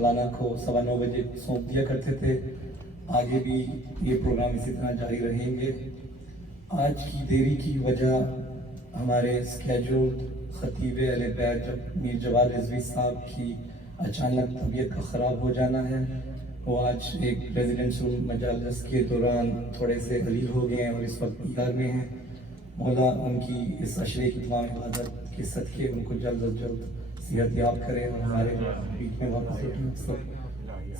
मौलाना को 9:15 बजे सौंप दिया करते थे। आगे भी ये प्रोग्राम इसी तरह जारी रहेंगे। आज की देरी की वजह हमारे स्केड्यूल खतीब अहले बैत मीर जवाद रिजवी साहब की अचानक तबीयत का ख़राब हो जाना है। वो आज एक रेजिडेंशियल मजालिस के दौरान थोड़े से गलील हो गए हैं और इस वक्त ईदार में हैं। मौला उनकी इस अशरे की तमाम इबादत के सदक़े उनको जल्द अज जल्द सेहत याब करें और हमारे बीच में वापस सब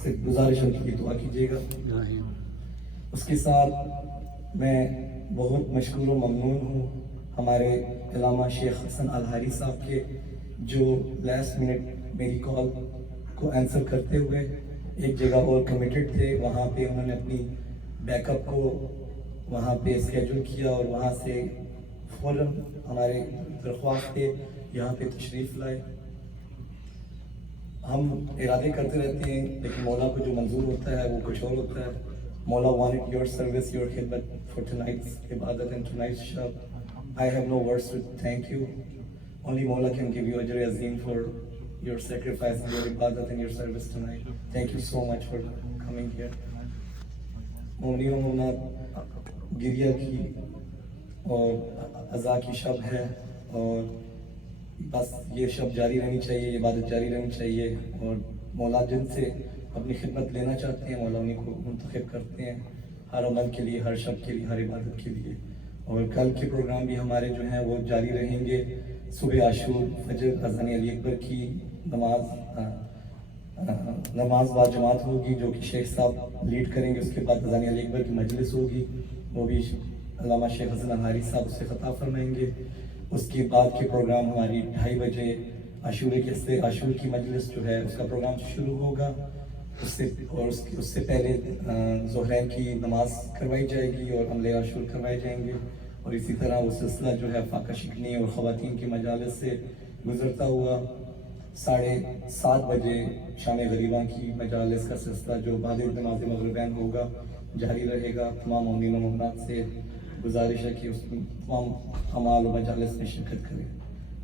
से गुजारिश उनकी दुआ कीजिएगा। उसके साथ मैं बहुत मशकूर व ममनून हूँ हमारे इलामा शेख हसन हारी साहब के, जो लास्ट मिनट मेरी कॉल को आंसर करते हुए एक जगह और कमिटेड थे। वहाँ पे उन्होंने अपनी बैकअप को वहाँ पे स्केड्यूल किया और वहाँ से फ़ौरन हमारे दरख्वास्त पे यहाँ पे तशरीफ़ लाए। हम इरादे करते रहते हैं लेकिन मौला को जो मंजूर होता है वो कुछ और होता है। मौला wanted your service, your khidmat for tonight's ibadat and tonight's shab. I have no words to thank you. Only Mawla can give you ajr azim for your sacrifice and your ibadat and your service tonight. Thank you so much for coming here. मोमियों Mona गिरिया की और अज़ा की शब है और बस ये शब जारी रहनी चाहिए, इबादत जारी रहनी चाहिए। और मौला जिनसे अपनी खिदमत लेना चाहते हैं मौला उन्हीं को मुंतखब करते हैं, हर अमल के लिए, हर शब के लिए, हर इबादत के लिए। और कल के प्रोग्राम भी हमारे जो हैं वो जारी रहेंगे। सुबह आशूर फजर अज़ान अली अकबर की नमाज बाद जमात होगी जो कि शेख साहब लीड करेंगे। उसके बाद अज़ान अली अकबर की मजलिस होगी, वो भी अल्लामा शेख हसन हारी साहब उससे ख़ताब फरमाएंगे। उसके बाद के प्रोग्राम हमारी 2:30 बजे आशूर की मजलिस जो है उसका प्रोग्राम शुरू होगा। उससे पहले ज़ोहरैन की नमाज करवाई जाएगी और अमले आशूर करवाए जाएंगे। और इसी तरह वो सिलसिला जो है फाका शिकनी और ख़वातीन की मजालिस से गुजरता हुआ 7:30 बजे शाम गरीबान की मजालिस का सिलसिला जो बाद नमाज मगरिबैन होगा जारी रहेगा। तमाम मोमिन और मोमिनात से गुजारिश है कि उसमें तमाम अमाल और मजालिस में शिरकत करें।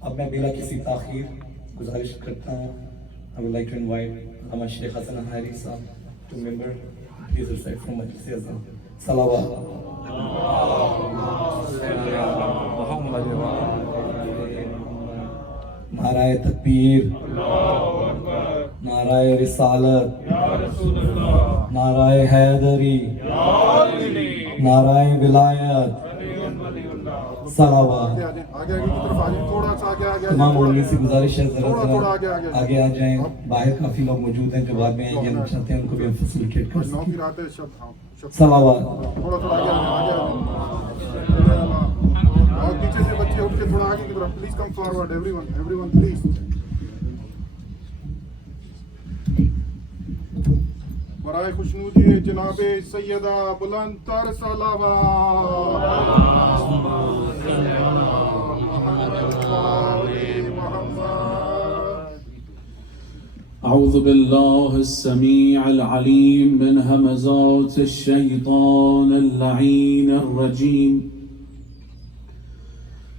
अब मैं बिला किसी ताख़ीर गुजारिश करता हूँ। I would like to invite Hasan Sheikh Hasan Haeri sahab to member. Please recite from Majlis Azam. Salawat. Mohammad. नाराए तकबीर, नाराए रिसालत, नाराए हैदरी, नाराए विलायत, सलावत। तमाम लोगों से गुजारिश है जरा आगे आ जाएं। बाहर काफी लोग मौजूद हैं जो बाद में आएंगे, हम चाहते हैं उनको भी हम फैसिलिटेट कर सकें। सलावत। और पीछे से बच्चे उठ के थोड़ा आगे की तरफ please come forward everyone please. बराए खुशनूदी जनाबे सैयदा बुलंद तर أعوذ بالله السميع العليم من همزات الشيطان اللعين الرجيم.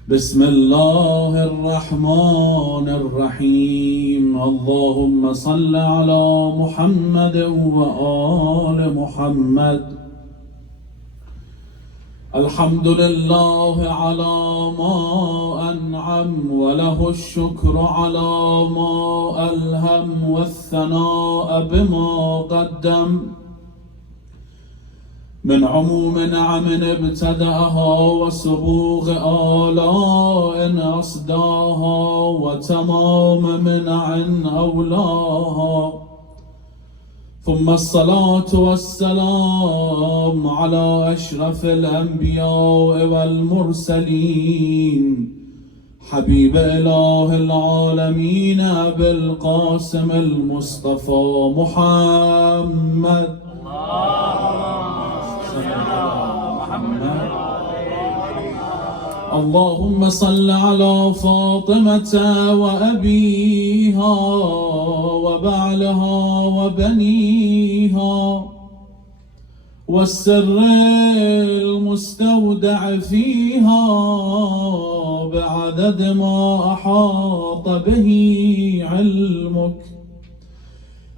بسم الله الرحمن الرحيم. اللهم صل على محمد وآل محمد. الحمد لله على ما أنعم وله الشكر على ما ألهم والثناء بما قدم من عموم نعم ابتدأها وسبوغ آلاء أصداها وتمام منع أولاها. ثم الصلاة والسلام على أشرف الأنبياء والمرسلين حبيب إله العالمين أبي القاسم المصطفى محمد. اللهم صل على فاطمة وأبيها وبعلها وبنيها والسر المستودع فيها بعدد ما أحاط به علمك.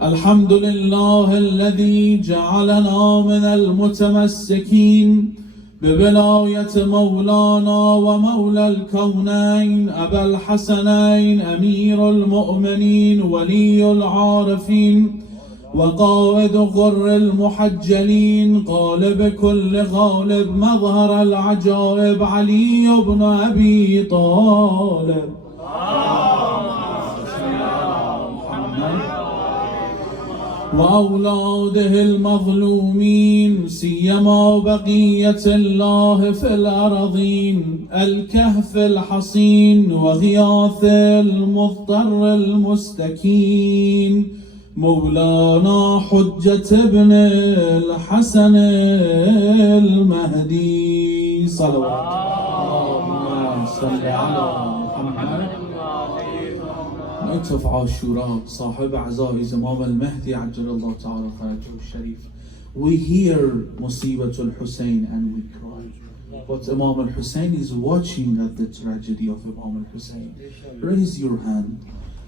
الحمد لله الذي جعلنا من المتمسكين بولاية مولانا ومولى الكونين أبا الحسنين أمير المؤمنين ولي العارفين وقائد غر المحجلين قالب كل غالب مظهر العجائب علي بن أبي طالب وأولاده المظلومين سيما بقية الله في الأرضين الكهف الحصين وغياث المضطر المستكين مولانا حجة ابن الحسن المهدي صلوات اللهم صل على محمد. Night of Ashura, Sahib Azai's Imam al-Mahdi Ajjalallahu Ta'ala Farajul Sharif. We hear Musibatul Hussein and we cry. But Imam al-Hussein is watching at the tragedy of Imam al-Hussein. Raise your hand.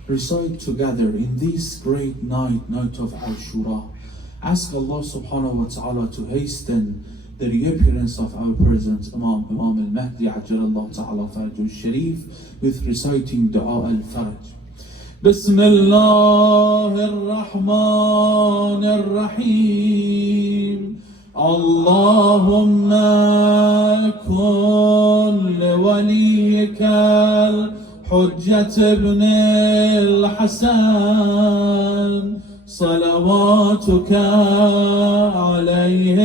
Recite together in this great night of Ashura. Ask Allah subhanahu wa ta'ala to hasten the reappearance of our present Imam al-Mahdi Ajjalallahu Ta'ala Farajul Sharif with reciting Dua al-Faraj. بسم الله الرحمن الرحيم اللهم كن لوليك الحجة ابن الحسن صلواتك عليه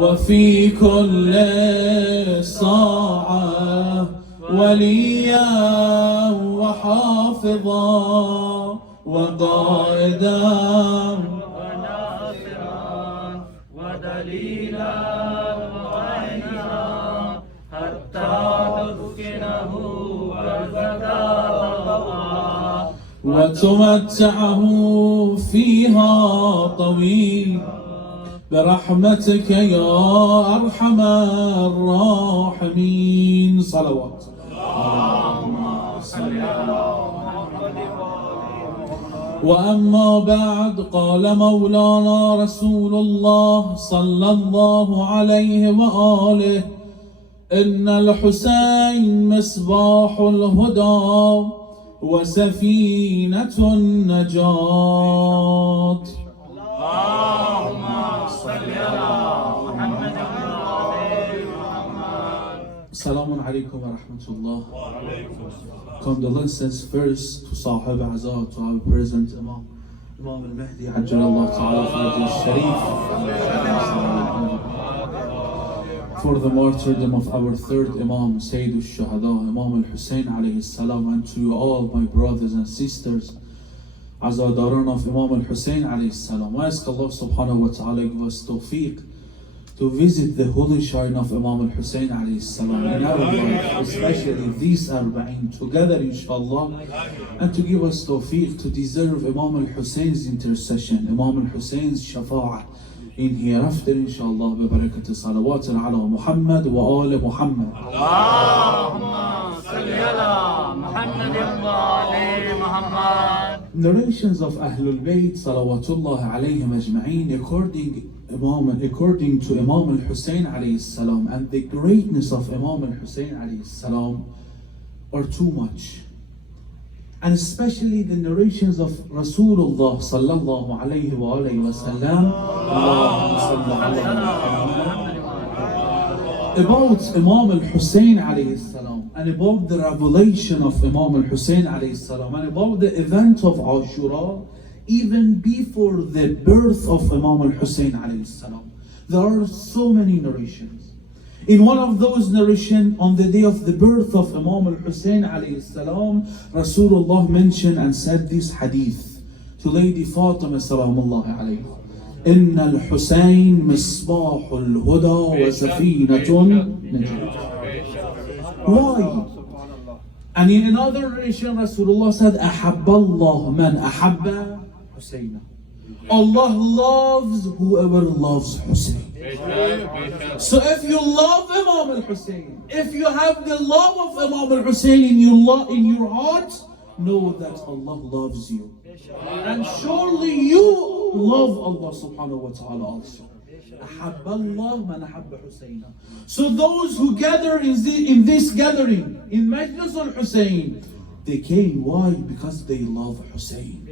وفي كل ساعة وليا وحافظا وقائدا وناصرا ودليلا وعينا حتى تسكنه أرضك وتمتعه فيها طويل برحمتك يا أرحم الراحمين صلوات اللهم صل على محمد. وأما بعد قال مولانا رسول الله صلى الله عليه وآله إن الحسين مصباح الهدى وسفينة النجاة. Assalamu alaikum wa rahmatullah. Condolences first to Sahib Azza, to our present Imam al-Mahdi Ajjalallahu Ta'ala Farajul Sharif, for the martyrdom of our third Imam, Sayyid al-Shuhada, Imam al-Hussein alayhi salam, and to all my brothers and sisters, Azadaran of Imam al-Hussein alayhi salam. I ask Allah subhanahu wa ta'ala give us tawfiq to visit the holy shrine of Imam al-Hussein alayhi salam in our life, especially these Arba'in together inshallah, and to give us tawfiq to deserve Imam al-Hussein's intercession, Imam al-Hussein's shafa'ah in hereafter inshallah, bi barakati salawat ala Muhammad wa ala Muhammad. Allahumma salli ala Muhammad wa ala Muhammad. Narrations of Ahlul Bayt salawatullah alayhim ajma'in according to Imam al-Hussein alayhi salam and the greatness of Imam al-Hussein alayhi salam are too much, and especially the narrations of Rasulullah sallallahu alayhi wa alayhi wa sallam about Imam al-Hussein alayhi salam and about the revelation of Imam al-Hussein alayhi salam and about the event of Ashura even before the birth of Imam al-Hussein alayhi salam. There are so many narrations. In one of those narrations, on the day of the birth of Imam al-Hussein alayhi salam, Rasulullah mentioned and said this hadith to Lady Fatima salamullahi alayha. إن الحسين مصباح الهدى وسفينة النجاة. Why? And in another narration, Rasulullah said, أحب الله من أحب حسين. Allah loves whoever loves Hussein. So if you love Imam al-Hussein, if you have the love of Imam al-Hussein in your heart, know that Allah loves you. And surely you love Allah subhanahu wa ta'ala also. أحب الله من أحب حسين. So those who gather in this gathering, in Majlis al-Hussein, they came. Why? Because they love Hussein.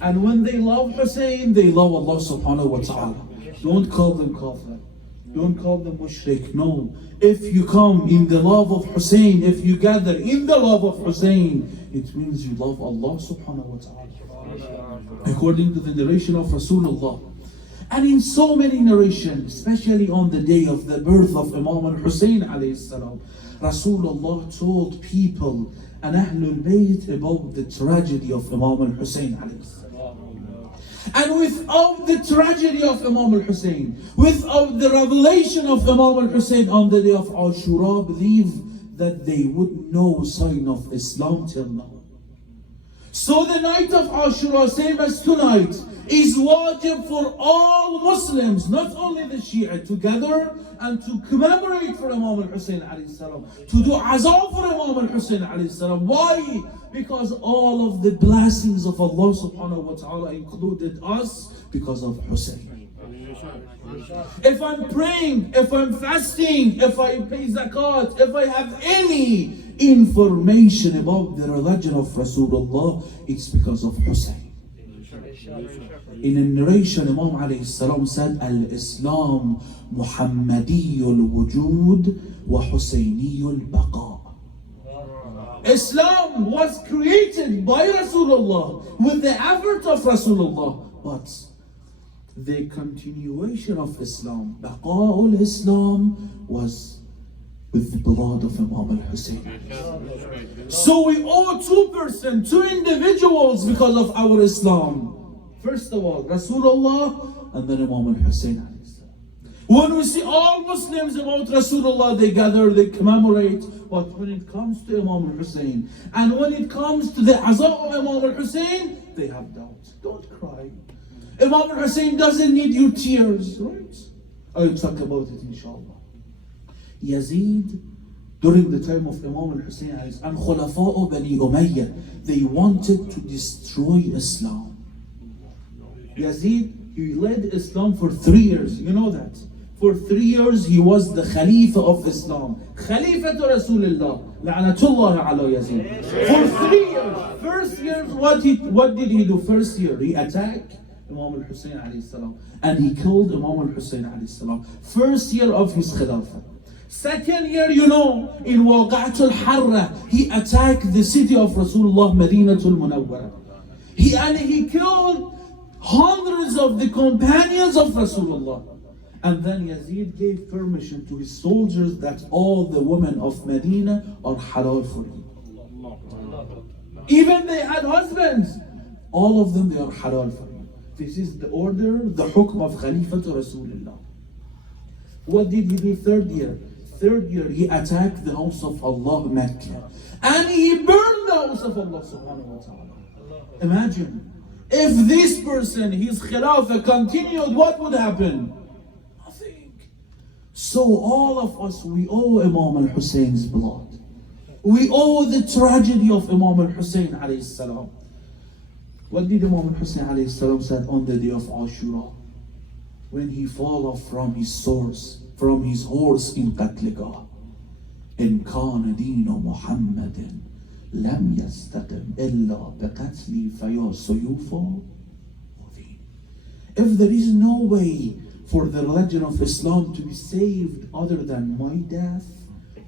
And when they love Hussein, they love Allah subhanahu wa ta'ala. Don't call them kafir. Don't call them mushrik. No. If you come in the love of Hussein, if you gather in the love of Hussein, it means you love Allah subhanahu wa ta'ala. According to the narration of Rasulullah. And in so many narrations, especially on the day of the birth of Imam al-Hussein alayhi salam, Rasulullah told people and Ahlul Bayt about the tragedy of Imam al-Hussein alayhi salam. And without the tragedy of Imam al-Hussein, without the revelation of Imam al-Hussein on the day of Ashura, believe that they would know sign of Islam till now. So the night of Ashura, same as tonight, is wajib for all Muslims, not only the Shia, to gather and to commemorate for Imam al-Hussein alayhi salam, to do azab for Imam al-Hussein alayhi salam. Why? Because all of the blessings of Allah subhanahu wa ta'ala included us because of Hussein. If I'm praying, if I'm fasting, if I pay zakat, if I have any information about the religion of Rasulullah, it's because of Hussein. In a narration, Imam alayhi salam said, Al-Islam Muhammadiyul Wujud wa Husayniyul Baqa. Islam was created by Rasulullah with the effort of Rasulullah, but the continuation of Islam, Baqa'ul Islam, was with the blood of Imam al-Hussein. So we owe two individuals because of our Islam. First of all, Rasulullah, and then Imam al-Hussein. When we see all Muslims about Rasulullah, they gather, they commemorate. But when it comes to Imam al-Hussein, and when it comes to the azab of Imam al-Hussein, they have doubts. Don't cry. Imam al-Hussein doesn't need your tears, right? I'll talk about it inshallah. Yazid, during the time of Imam al-Hussein and Khulafa'u Bani Umayyah, they wanted to destroy Islam. Yazid, he led Islam for 3 years, you know that. For 3 years he was the Khalifa of Islam. Khalifa to Rasulullah. La'natullah ala Yazid. For 3 years. First year, what did he do? First year, he attacked Imam al-Hussein alayhi salam. And he killed Imam al-Hussein alayhi salam. First year of his Khilafah. Second year, you know, in Waqa'atul Harra, he attacked the city of Rasulullah, Madinatul Munawwara. He killed hundreds of the companions of Rasulullah. And then Yazid gave permission to his soldiers that all the women of Medina are halal for him. Even they had husbands. All of them, they are halal for him. This is the order, the hukm of Khalifa to Rasulullah. What did he do third year? Third year, he attacked the house of Allah, Mecca. And he burned the house of Allah subhanahu wa ta'ala. Imagine, if this person, his khilafah continued, what would happen? Nothing. So all of us, we owe Imam al-Hussein's blood. We owe the tragedy of Imam al-Hussein alayhi salam. What did Imam al-Hussein alayhi salam said on the day of Ashura? When he fall off from his horse in Qatligah. إن كان دين محمد لم يستقم إلا بقتلي فيا سيوف مبين. If there is no way for the religion of Islam to be saved other than my death,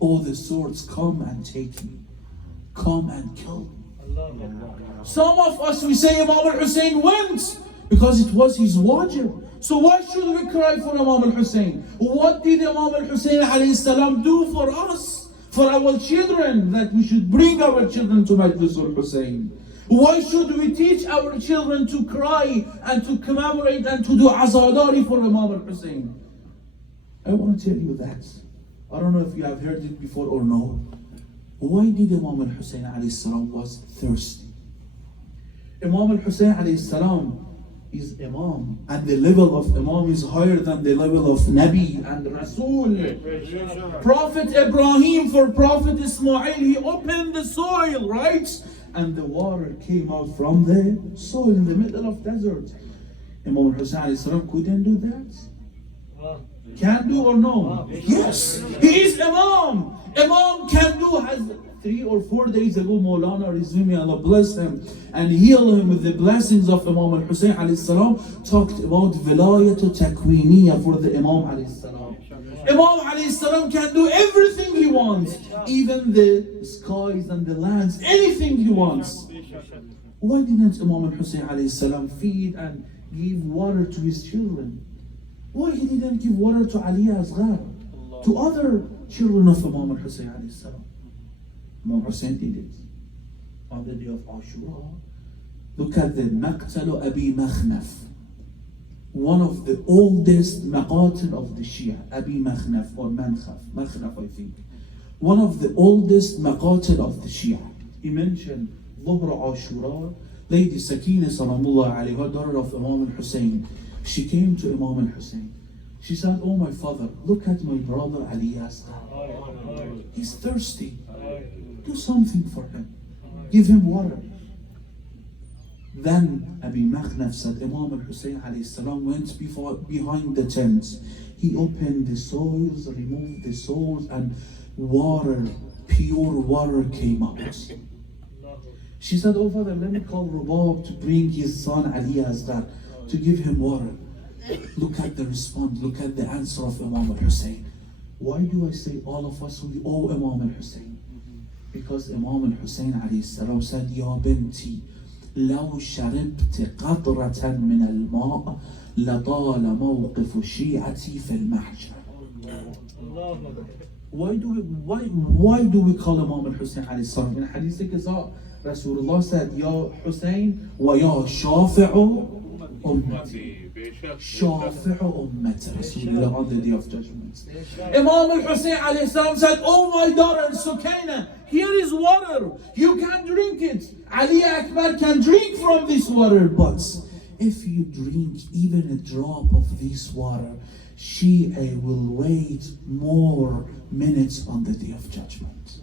all the swords come and take me, come and kill me. Some of us, we say Imam al-Hussein went because it was his wajib. So why should we cry for Imam al-Hussein? What did Imam al-Hussein alayhi salam do for us, for our children, that we should bring our children to Majlis al-Hussein? Why should we teach our children to cry and to commemorate and to do azadari for Imam al-Hussein? I want to tell you that. I don't know if you have heard it before or no. Why did Imam al-Hussein alayhi salam was thirsty? Imam al-Hussein alayhi salam, is Imam, and the level of Imam is higher than the level of Nabi and Rasul. Prophet Ibrahim for Prophet Ismail, he opened the soil, right? And the water came out from the soil in the middle of desert. Imam Hussein alayhi salam couldn't do that. Can do or no? Yes, he is Imam. Imam can do. Has 3 or 4 days ago, Maulana Rizvimi, Allah bless him and heal him with the blessings of Imam al-Hussein alayhi salam, talked about vilayatu takwiniya for the Imam alayhi salam. Imam alayhi salam can do everything he wants, even the skies and the lands, anything he wants. Why didn't Imam al-Hussein alayhi salam feed and give water to his children? Why he didn't give water to Ali Asghar, to other children of Imam al-Hussein alayhi salam? Imam Hussein did it on the day of Ashura. Look at the Maqtal Abi Makhnaf, one of the oldest maqatil of the Shia, Abi Makhnaf or Makhnaf I think. One of the oldest maqatil of the Shia. He mentioned Dhuhr Ashura, Lady Sakina Salamullah alayha, daughter of Imam al-Hussein. She came to Imam al-Hussein. She said, "Oh my father, look at my brother Ali Asghar. He's thirsty. Do something for him. Give him water." Then Abi Makhnaf said, Imam al-Hussein alayhi salam went behind the tents. He opened the soils, removed the soils, and water, pure water came out. She said, "Oh father, let me call Rubab to bring his son Ali Asghar to give him water." Look at the response, look at the answer of Imam al-Hussein. Why do I say all of us we owe Imam al-Hussein? Because Imam al-Hussein alayhi salam said, "Ya binti, لو شربت قطرة من الماء لطال موقف شيعتي في المحشر." Why do we call Imam al-Hussein alayhi salam? In Hadith Qisa, Rasulullah said, "Ya Hussein wa ya shafi'u ummati." Shafi'u ummati, Rasulullah on the day of judgment. Imam al-Hussein alayhi salam said, "Oh my daughter Sukaina, here is water. You can drink it. Ali Akbar can drink from this water. But if you drink even a drop of this water, Shia will wait more minutes on the day of judgment."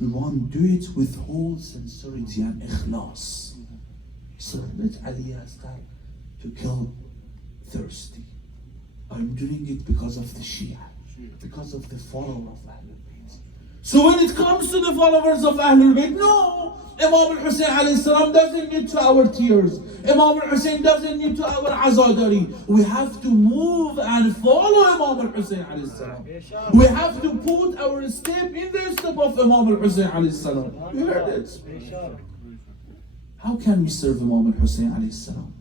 We want to do it with whole sincerity and ikhlas. So let Ali Asghar to kill thirsty. I'm doing it because of the Shia, because of the follower of Ahlul Bayt. So when it comes to the followers of Ahlul Bayt, no, Imam al-Hussein alayhi salam doesn't need to our tears. Imam al-Hussein doesn't need to our azadari. We have to move and follow Imam al-Hussein alayhi salam. We have to put our step in the step of Imam al-Hussein alayhi salam. You heard it? How can we serve Imam al-Hussein alayhi salam?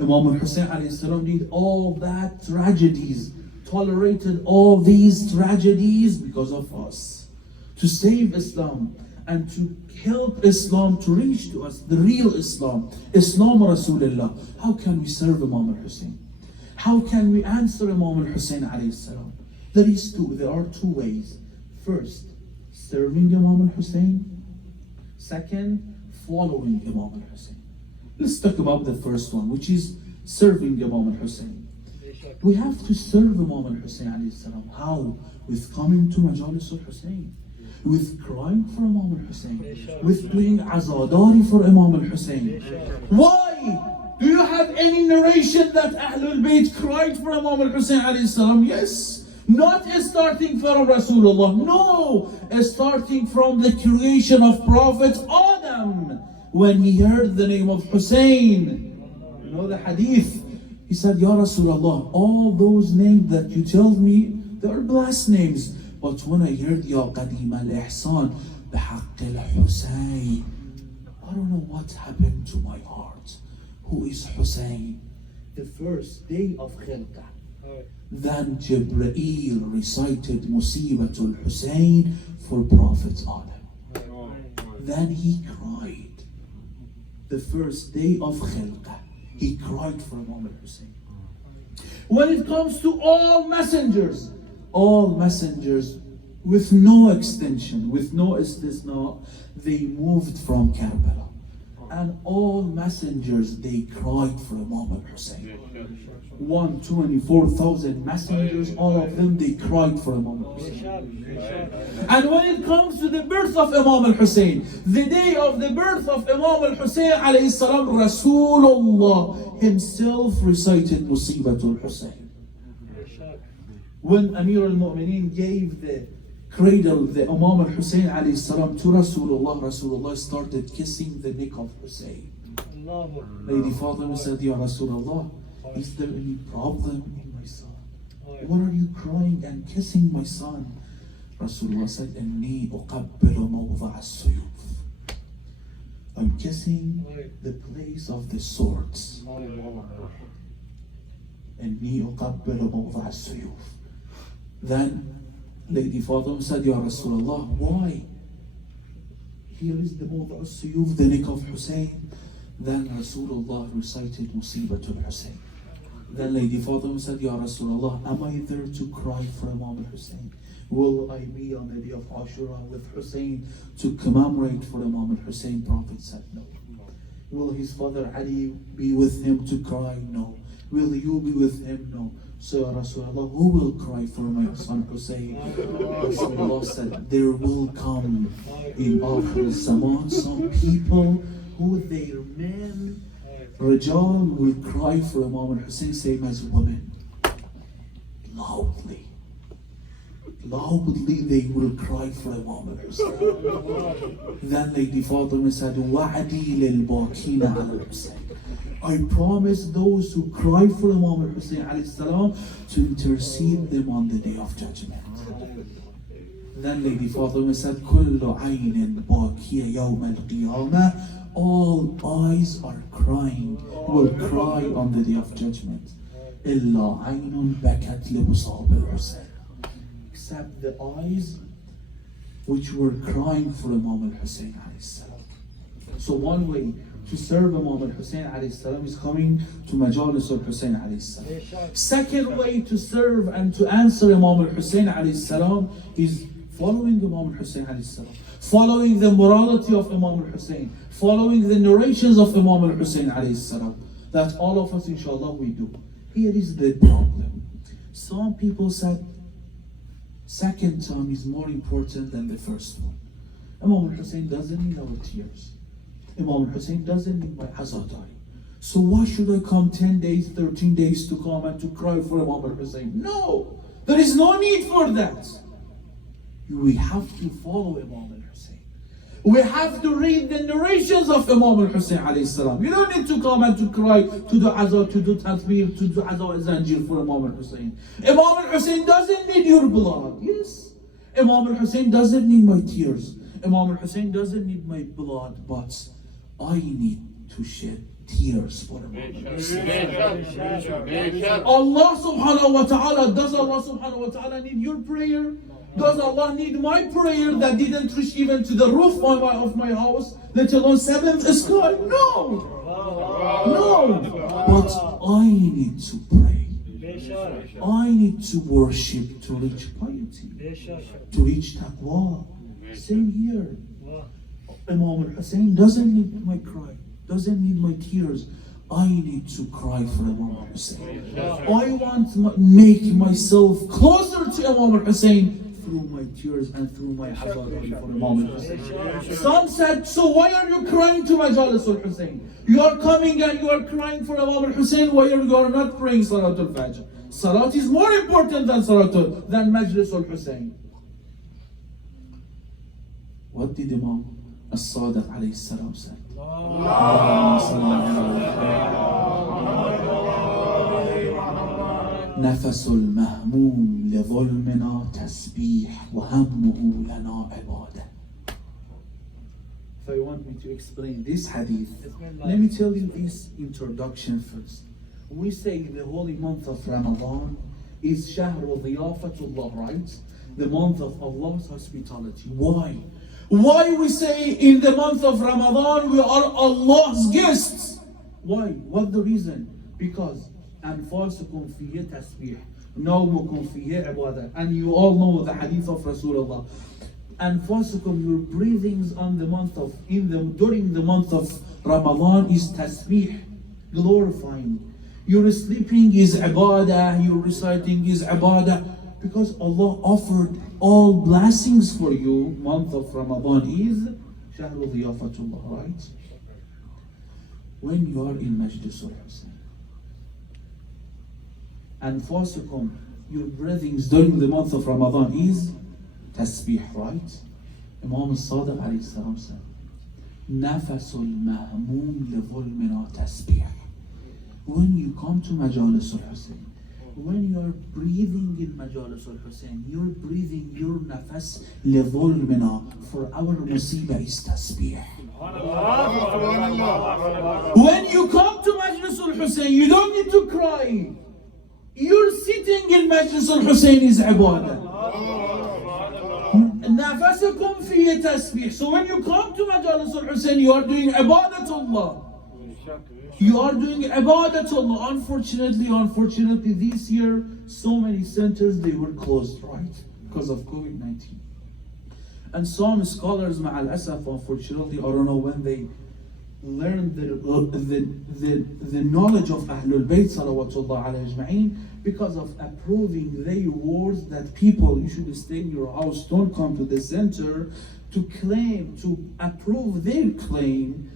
Imam al-Hussein alayhi salam did all that tragedies, tolerated all these tragedies because of us, to save Islam and to help Islam to reach to us the real Islam, Islam Rasulullah. How can we serve Imam al-Hussein? How can we answer Imam al-Hussein alayhi salam? There are two ways. First, serving Imam al-Hussein. Second, following Imam al-Hussein. Let's talk about the first one, which is serving Imam al-Hussein. We have to serve Imam al-Hussein alayhi salam. How? With coming to Majlis al-Hussein, with crying for Imam al-Hussein, with doing azadari for Imam al-Hussein. Why? Do you have any narration that Ahlul Bayt cried for Imam al-Hussein alayhi salam? Yes. Not starting from Rasulullah, no, starting from the creation of Prophet Adam. When he heard the name of Hussein, you know the hadith, he said, "Ya Rasulullah, all those names that you tell me, they are blessed names. But when I heard Ya Qadim al-Ihsan, bihaqq al-Hussein, I don't know what happened to my heart. Who is Hussein?" The first day of Khilqah. Then Jibreel recited Musibatul Hussein for Prophet Adam. Then he cried. The first day of Khilqah, he cried for Imam al-Hussein. When it comes to all messengers with no extension, with no istisna, they moved from Karbala. And all messengers, they cried for Imam al-Hussein. 124,000 messengers, all of them, they cried for Imam al-Hussein. And when it comes to the birth of Imam al-Hussein, the day of the birth of Imam al-Hussein alayhi salam, Rasulullah himself recited Musibatul Hussein. When Amir al-Mu'mineen gave the cradle, the Imam al-Hussein alayhi salam, to Rasulullah, Rasulullah started kissing the neck of Hussein. Lady Fatima said, Ya Rasulullah, is there any problem in my son? What are you crying and kissing my son? Rasulullah said, إني أقبل موضع السيوف. I'm kissing the place of the swords. إني أقبل موضع السيوف. Then Lady Fatima said, Ya Rasulullah, why? Here is the موضع السيوف, the neck of Hussein. Then Rasulullah recited Musibatul Hussein. Then Lady Fatima said, Ya Rasulullah, am I there to cry for Imam al-Hussein? Will I be on the day of Ashura with Hussein to commemorate for Imam al-Hussein? Prophet said no. Will his father Ali be with him to cry? No. Will you be with him? No. So Ya Rasulullah, who will cry for my son Hussein? Rasulullah said, there will come in Akhir Zaman some people who their men, Rajal, will cry for Imam al-Hussein, same as women. Loudly they will cry for Imam al-Hussein. Then Lady Fatima said, وَعَدِي لِلْبَاكِينَ عَلَى الْحُسَيْنِ. I promise those who cry for Imam al-Hussein alayhi salam to intercede them on the day of judgment. Then Lady Fatima said, كُلُّ عَيْنٍ بَاكِيَ يَوْمَ الْقِيَامَةِ. All eyes are crying, will cry on the day of judgment. إِلَّا عَيْنٌ بَكَتْ لِمُصَابِ الْحُسَيْنِ. Except the eyes which were crying for Imam al-Hussein alayhi salam. So one way to serve Imam al-Hussein alayhi salam is coming to Majlis al-Hussein alayhi salam. Second way to serve and to answer Imam al-Hussein alayhi salam is following Imam al-Hussein alayhi salam, following the morality of Imam al-Hussein, following the narrations of Imam al-Hussein alayhi salam. That all of us inshallah we do. Here is the problem. Some people said second term is more important than the first one. Imam al-Hussein doesn't need our tears. Imam al-Hussein doesn't need my azadari. So why should I come 10 days, 13 days to come and to cry for Imam al-Hussein? No! There is no need for that. We have to follow Imam al-Hussein. We have to read the narrations of Imam al-Hussein alayhi salam. You don't need to come and to cry, to do azar, to do tasbih, to do azar zanjir for Imam al-Hussein. Imam al-Hussein doesn't need your blood. Yes. Imam al-Hussein doesn't need my tears. Imam al-Hussein doesn't need my blood, but I need to shed tears for Imam al-Hussein. Allah subhanahu wa ta'ala, does Allah subhanahu wa ta'ala need your prayer? Does Allah need my prayer that didn't reach even to the roof of my house, let alone seventh sky? No! No! But I need to pray. I need to worship to reach piety, to reach taqwa. Same here. Imam al-Hussein doesn't need my cry, doesn't need my tears. I need to cry for Imam al-Hussein. I want to make myself closer to Imam al-Hussein through my tears and through my hazardari for Imam al-Hussein. Some said, so why are you crying to Majlis al-Hussein? You are coming and you are crying for Imam al-Hussein, why are you not praying Salat al-Fajr? Salat is more important than than Majlis al-Hussein. What did Imam al-Sadiq alayhi salam say? نفس المهموم لظلمنا تسبيح وهمه لنا عبادة. If you want me to explain this hadith, let me tell you this introduction first. We say the holy month of Ramadan is شهر ضيافتullah, right? The month of Allah's hospitality. Why? Why we say in the month of Ramadan we are Allah's guests? Why? What's the reason? Because أنفاسكم فيه تسبيح, نومكم فيه عبادة. And you all know the hadith of Rasulullah. أنفسكم, your breathings on the month of, during the month of Ramadan is tasbih, glorifying. Your sleeping is ibadah, your reciting is ibadah, because Allah offered all blessings for you. Month of Ramadan is Shahru Dhiyafatullah, right? When you are in Majlis al-Husayn, Anfasukum, your breathings during the month of Ramadan is tasbih, right? Imam al-Sadiq alayhi salam said, Nafasul mahmoom li-dhulmina tasbih. When you come to Majlis al-Husayn, when you are breathing in Majlis al-Husayn, you're breathing your nafas li-dhulmina, for our musibah is tasbih. When you come to Majlis al-Husayn, you don't need to cry. You're sitting in Majlis al-Husayn is ibadah. Nafasukum fi tasbih. So when you come to Majlis al-Husayn, you are doing ibadah to Allah. You are doing ibadah to Allah. Unfortunately, this year, so many centers, they were closed, right? Because of COVID-19. And some scholars, ma'al asaf, unfortunately, I don't know when they learned the knowledge of Ahlul Bayt salawatullah alayhi ajma'in, because of approving their words that people, you should stay in your house, don't come to the center, to approve their claim,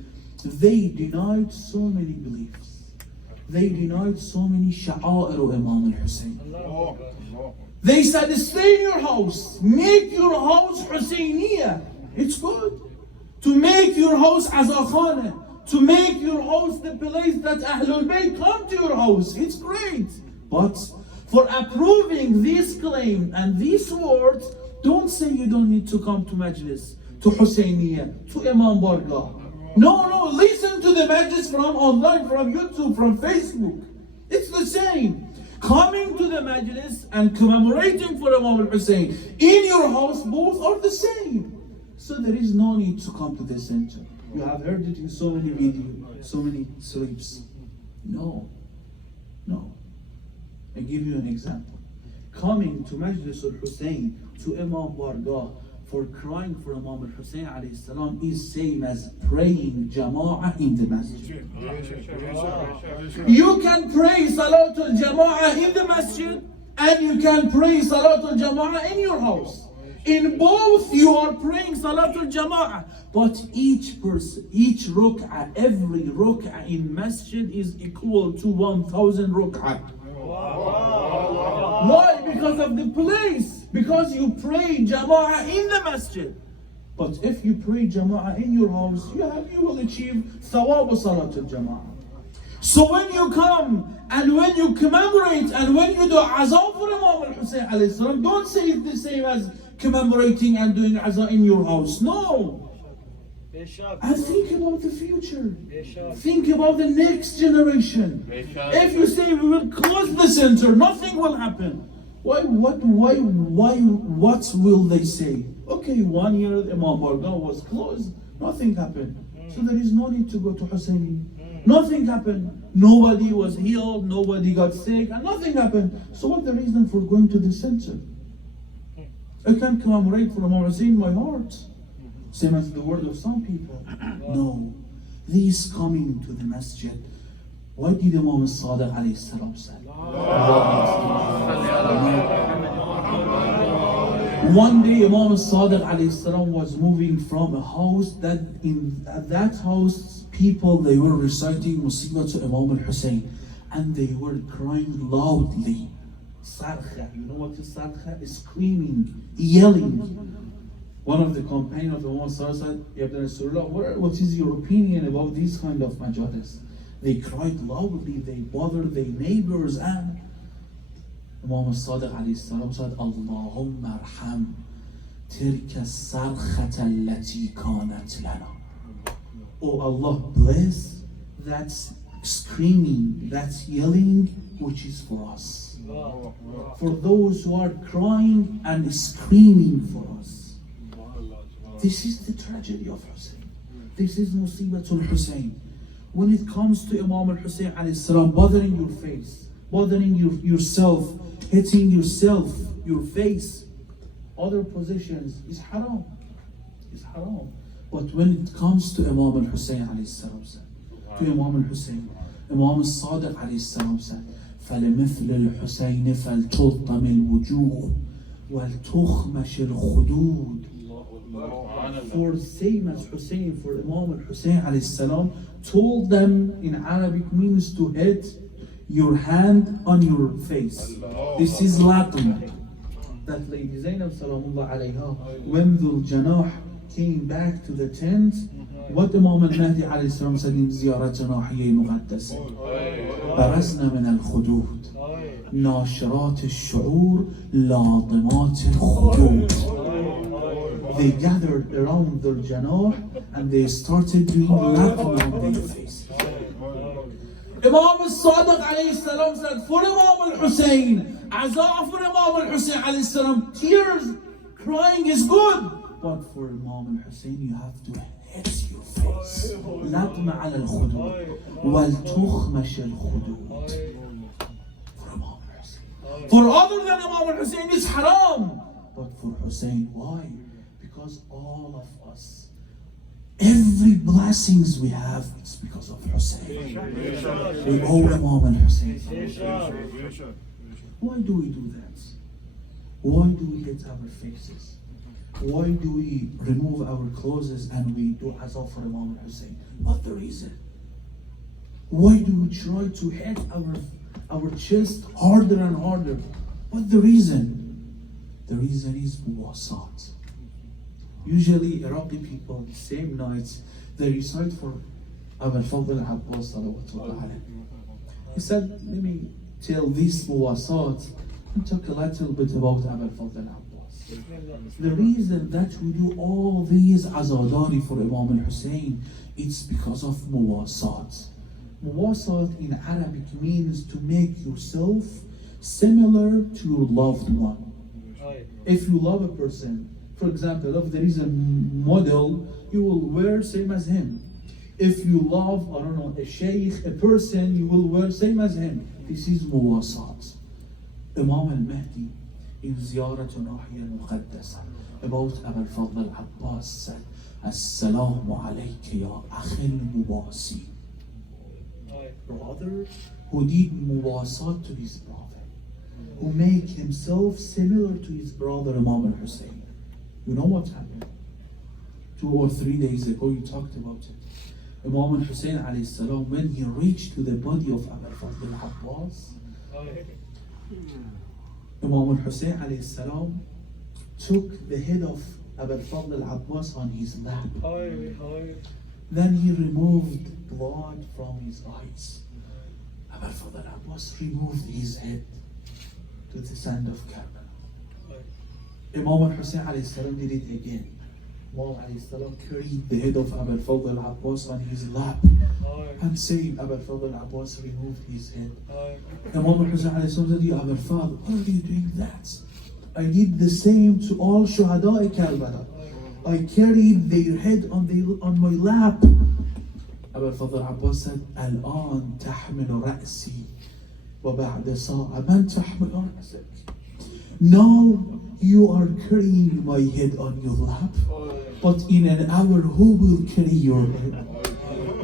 they denied so many beliefs. They denied so many sha'a'ir of Imam al-Husayn. They said, stay in your house, make your house Husayniyah. It's good. To make your house as a khana, to make your house the place that Ahlul Bayt come to your house. It's great. But for approving this claim and these words, don't say you don't need to come to Majlis, to Husayniyah, to Imam Barga. No, listen to the Majlis from online, from YouTube, from Facebook. It's the same. Coming to the Majlis and commemorating for Imam al-Husayn in your house, both are the same. So there is no need to come to the center. You have heard it in so many videos, so many sleeps. No. I give you an example. Coming to Majlis al-Husayn, to Imam Barga, for crying for Imam al-Husayn alayhi salam is same as praying jama'ah in the masjid. You can pray Salatul Jama'ah in the masjid, and you can pray Salatul Jama'ah in your house. In both you are praying Salatul Jama'ah, but each ruk'ah, every ruk'ah in masjid is equal to 1,000 ruk'ah. Why? Because of the place. Because you pray Jama'ah in the masjid. But if you pray Jama'ah in your house, you will achieve thawab Salatul Jama'ah. So when you come and when you commemorate and when you do azan for Imam al-Husayn alayhi salam, don't say it the same as commemorating and doing azan in your house. No. And think about the future. Think about the next generation. If you say we will close the center, nothing will happen. What will they say? Okay, 1 year Imam Barga was closed, nothing happened. So there is no need to go to Husayni. Nothing happened. Nobody was healed, nobody got sick, and nothing happened. So what's the reason for going to the center? I can commemorate for Imam Hussein in my heart. Same as the word of some people. No. These coming to the masjid. Why did Imam Sadiq alayhi salam say? One day Imam Sadiq alayhi salam was moving from a house that in that house people, they were reciting Musibah to Imam al-Husayn, and they were crying loudly. Sarkha, you know what is sarkha? Screaming, yelling. One of the companions of Imam Sadiq said, Ibn Rasulullah, what is your opinion about these kind of majalis? They cried loudly, they bothered their neighbors, and Imam Sadiq alayhi salam said, Allahumma arham tilka sarkhata allati kanat lana. Oh Allah, bless that screaming, that yelling which is for us. For those who are crying and screaming for us. This is the tragedy of Hussein. This is Musibatul Hussein. When it comes to Imam al-Husayn alayhi salam, bothering your face, bothering yourself, hitting yourself, your face, other positions is haram. It's haram. But when it comes to Imam al-Hussein alayhi salam, to Imam al-Hussein, Imam al-Sadiq alayhi salam said, فَلَمِثْلِ الْحُسَيْنِ فَلْتُلْطَمِ الْوُجُوهِ وَلْتُخْمَشِ الْخُدُودِ. For same as Hussein, for Imam al-Hussein alayhi salam, told them in Arabic means to hit your hand on your face. This is Latin. That Lady Zainab salamullah alayha, when Dhul Janah came back to the tent, what Imam al-Mahdi alayhi salam said in زيارتنا حي مقدسة برزنا من الخدود ناشرات الشعور لاطمات الخدود. They gathered around Dhul Janah and they started doing Latin on their faces. Imam al-Sadiq alayhi salam said, for Imam al-Hussein, Azaa for Imam al-Hussein alayhi salam, tears, crying is good. But for Imam al-Hussein, you have to hit your face. لطم على الخدود والتخمش الخدود. For Imam al-Hussein. For other than Imam al-Hussein, it's haram. But for Hussein, why? Because all of us, every blessings we have, it's because of Hussein. We owe Imam al-Hussein. Why do we do that? Why do we hit our faces? Why do we remove our clothes and we do azab for Imam al-Hussein? What's the reason? Why do we try to hit our chest harder and harder? What's the reason? The reason is muwasat. Usually Iraqi people, same nights, they recite for Abu al-Fadl al-Abbas salawatullah alayhi. He said, let me tell this muwasat and talk a little bit about Abu al-Fadl al-Abbas. The reason that we do all these azadari for Imam al-Hussein, it's because of muwasat. Muwasat in Arabic means to make yourself similar to your loved one. If you love a person, for example, if there is a model, you will wear same as him. If you love, I don't know, a sheikh, a person, you will wear same as him. This is muwasat. Imam al-Mahdi in Ziyaratuna Hiya al-Muqaddasa about Abu al-Fadl al-Abbas said, Assalamu alayka ya akhil muwasi. Brother who did muwasat to his brother, who make himself similar to his brother Imam al-Hussein. You know what happened? 2 or 3 days ago you talked about it. Imam al-Hussein alayhi salam, when he reached to the body of Abu al-Fadl al-Abbas, Imam al-Hussein alayhi salam took the head of Abu al-Fadl al-Abbas on his lap. Then he removed blood from his eyes. Abu al-Fadl al-Abbas removed his head to the sand of Karbala. Imam al-Hussein alayhi salam did it again. Imam alayhi salam carried the head of Abu al-Fadl al-Abbas on his lap and saying, Abu al-Fadl al-Abbas removed his head. Imam al-Hussein alayhi salam said, Ya Abu al-Fadl, why are you doing that? I did the same to all shuhada'i Karbala. I carried their head on my lap. Abu al-Fadl al-Abbas said, Al-an tahmilu ra'si wa ba'da sa'a man tahmilu ra'sak. Now you are carrying my head on your lap, but in an hour who will carry your head?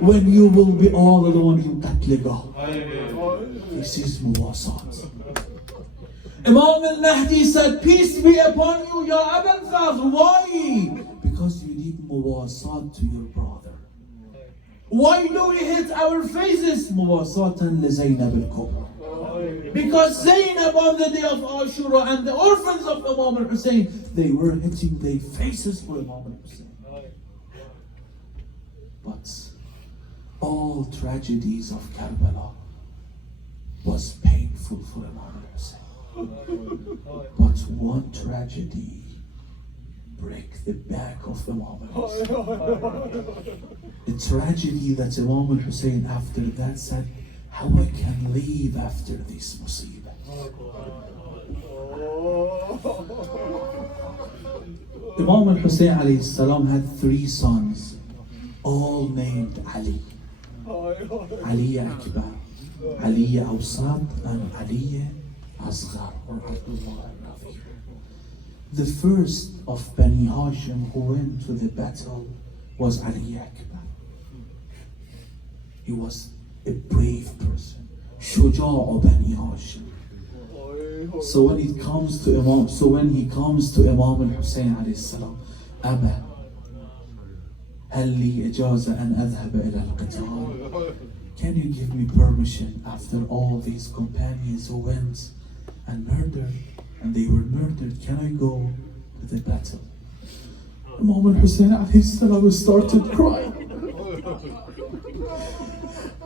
When you will be all alone in Qatligah. This is muwasat. Imam al-Mahdi said, peace be upon you, Ya Abu al-Fadl. Why? Because you did muwasat to your brother. Why do we hit our faces? Muwasatan li Zainab al-Kubra. Because Zainab on the day of Ashura and the orphans of Imam al-Hussein, they were hitting their faces for Imam al-Hussein. But all tragedies of Karbala was painful for Imam al-Hussein. But one tragedy break the back of Imam al-Hussein. A tragedy that Imam al-Hussein after that said, how I can live after this musibah. Imam al-Hussein alayhi salam had 3 sons, all named Ali. Ali Akbar, Ali Awsat, and Ali Asghar, or Abdullah al-Rafi. The first of Bani Hashim who went to the battle was Ali Akbar. He was a brave person. Shuja'u Bani Hashim. So when he comes to Imam al-Hussein alayhi salam, Aba, هل لي إجازة أن أذهب إلى القتال? Can you give me permission after all these companions who went and murdered, and they were murdered, can I go to the battle? Imam al-Hussein alayhi salam started crying.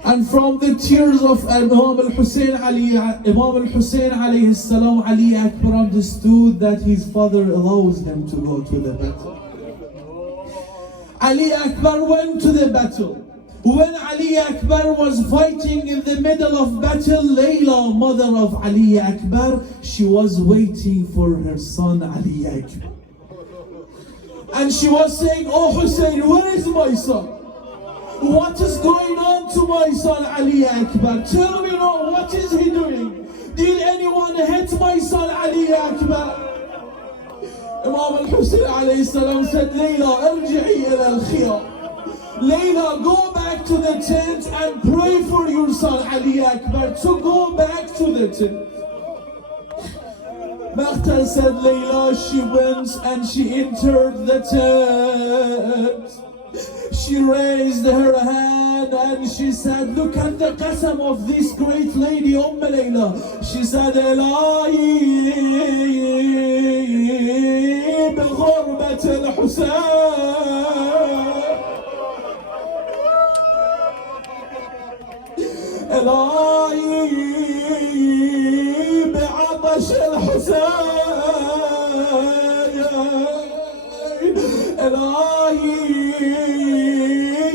And from the tears of Imam al-Hussein alayhi salam, Ali Akbar understood that his father allows them to go to the battle. Ali Akbar went to the battle. When Ali Akbar was fighting in the middle of battle, Layla, mother of Ali Akbar, she was waiting for her son Ali Akbar. And she was saying, "Oh Hussein, where is my son? What is going on to my son Ali Akbar? Tell me now, what is he doing? Did anyone hit my son Ali Akbar?" Imam al-Hussein alayhi salam said, "Layla, irji'i ila al-khiyar. Layla, go back to the tent and pray for your son Ali Akbar to go back to the tent." Makhtar said Layla, she went and she entered the tent. She raised her hand and she said, "Look at the qasam of this great lady, Layla." She said, "Ilahi بغربة الحسين إلهي بعطش الحسين إلهي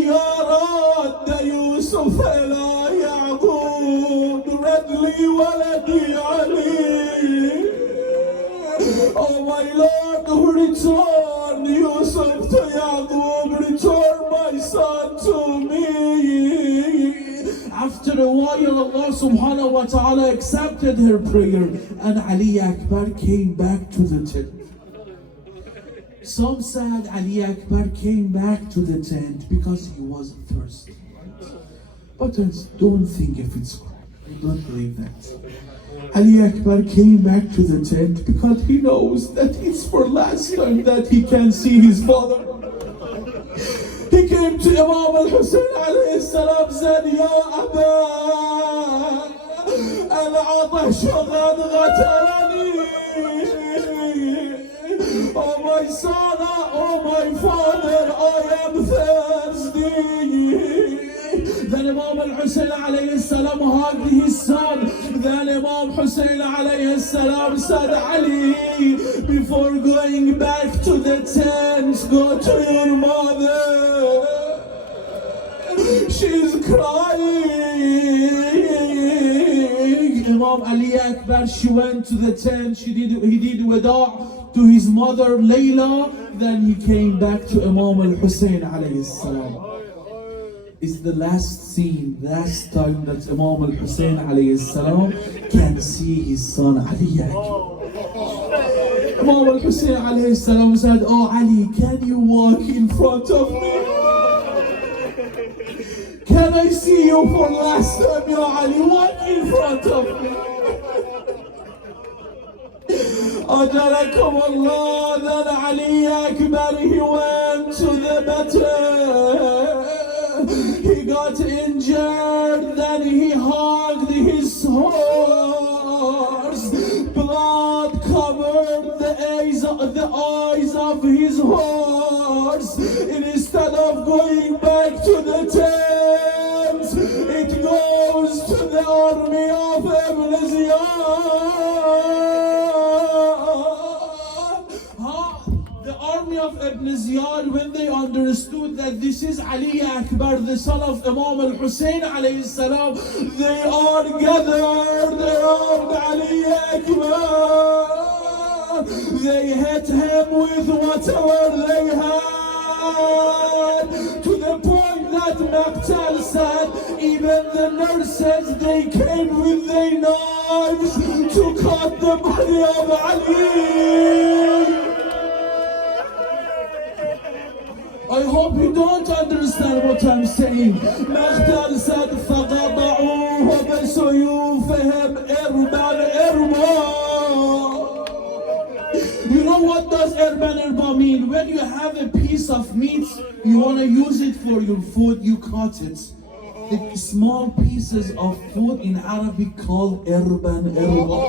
يا رد يوسف إلى يعقوب رد لي ولدي علي." Oh my Lord, return Yusuf to Yaqub, return my son to me. After a while, Allah subhanahu wa ta'ala accepted her prayer and Ali Akbar came back to the tent. Some said Ali Akbar came back to the tent because he was thirsty. But don't think if it's correct. I don't believe that. Ali Akbar came back to the tent because he knows that it's for last time that he can see his father. He came to Imam al-Hussein alayhi salam, said, "Ya Aba, al-'atash qad ghatalani." Oh my son, oh my father, I am thirsty. Then Imam al-Hussein alayhi salam hugged his son. Then Imam Hussein alayhi salam said, "Ali, before going back to the tent, go to your mother. She's crying." Imam Ali Akbar, she went to the tent, he did wada to his mother Layla. Then he came back to Imam al-Hussein alayhi salam. Is the last scene, last time that Imam al-Hussein alayhi salam can see his son Ali Akbar. Imam al-Hussein alayhi salam said, "Oh Ali, can you walk in front of me? Can I see you for last time, Ya Ali? Walk in front of me." Ajarakum Allah. Then Ali Akbar, he went to the battle. He got injured, then he hugged his horse. Blood covered the eyes of his horse. Instead of going back to the tent, it goes to the army of Ibn Ziyad. The army of Ibn Ziyad, when they understood that this is Ali Akbar, the son of Imam al-Hussein alayhi salam, they are gathered around Ali Akbar. They hit him with whatever they had, to the point that Maqtal said even the nurses, they came with their knives to cut the body of Ali. I hope you don't understand what I'm saying. مختل سد فقطعوه بسيوفهم إربا إربا. You know what does irba mean? When you have a piece of meat, you want to use it for your food, you cut it. The small pieces of food in Arabic called irban irba.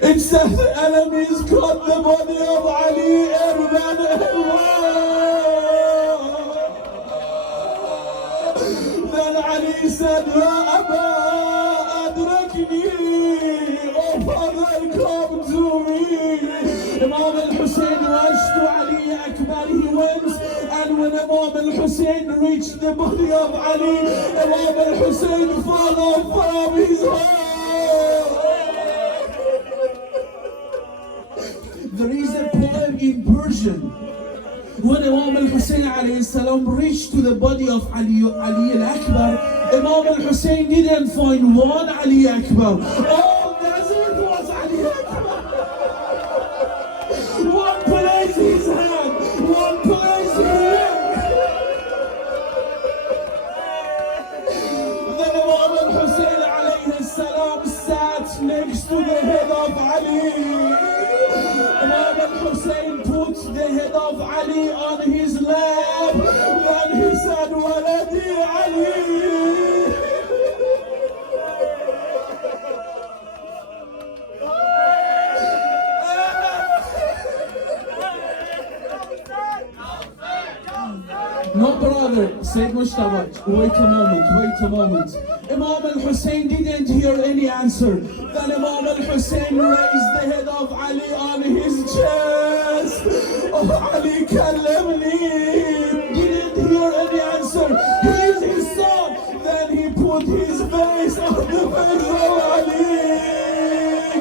It says the enemies cut the body of Ali irban irba. Then Ali said, Ya Aba adrakni, oh father, come to me. Imam al-Hussein rushed to Ali Akbar, he went, and when Imam al-Hussein reached the body of Ali, Imam al-Hussein fell off from his heart. There is a poem in Persian. When Imam al-Hussein alayhi salam reached to the body of Ali al-Akbar, Imam al-Hussein didn't find one Ali Akbar. All desert was Ali Akbar. One place his hand, one place his leg. Then Imam al-Hussein alayhi salam sat next to the head of Ali. Imam al-Hussein put the head of Ali on his lap. Then he said, Waladi Ali. No, brother, Sayyid Mustafa, wait a moment. Imam al-Hussein didn't hear any answer. Then Imam al-Hussein raised the head of Ali on his chest. Oh, Ali, kallamni. Didn't hear any answer. He is his son. Then he put his face on the face of Ali.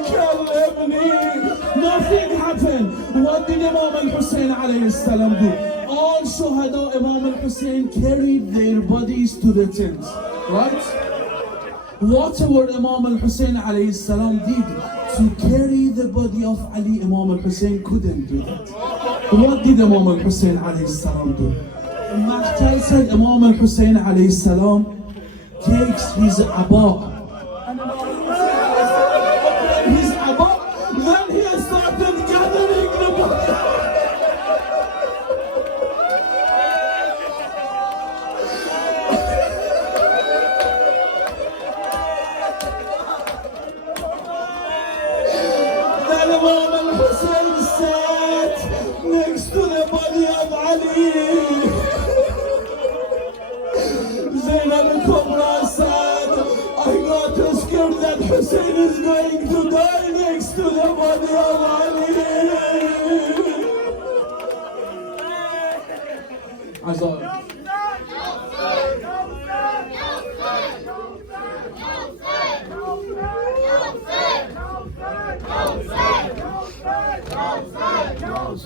Kallamni. Nothing happened. What did Imam al-Hussein alayhi salam do? All Shuhada Imam al-Hussein carried their bodies to the tent, right? Whatever Imam al-Hussein alayhi salam did to carry the body of Ali, Imam al-Hussein couldn't do that. What did Imam al-Hussein alayhi salam do? Mahtal said Imam al-Hussein alayhi salam takes his abba. His abba, then he started gathering the body. Imam al-Hussein sat next to the body of Ali. Zainab al-Kubra said, I got scared that Hussein is going to die next to the body of Ali. Azar. No,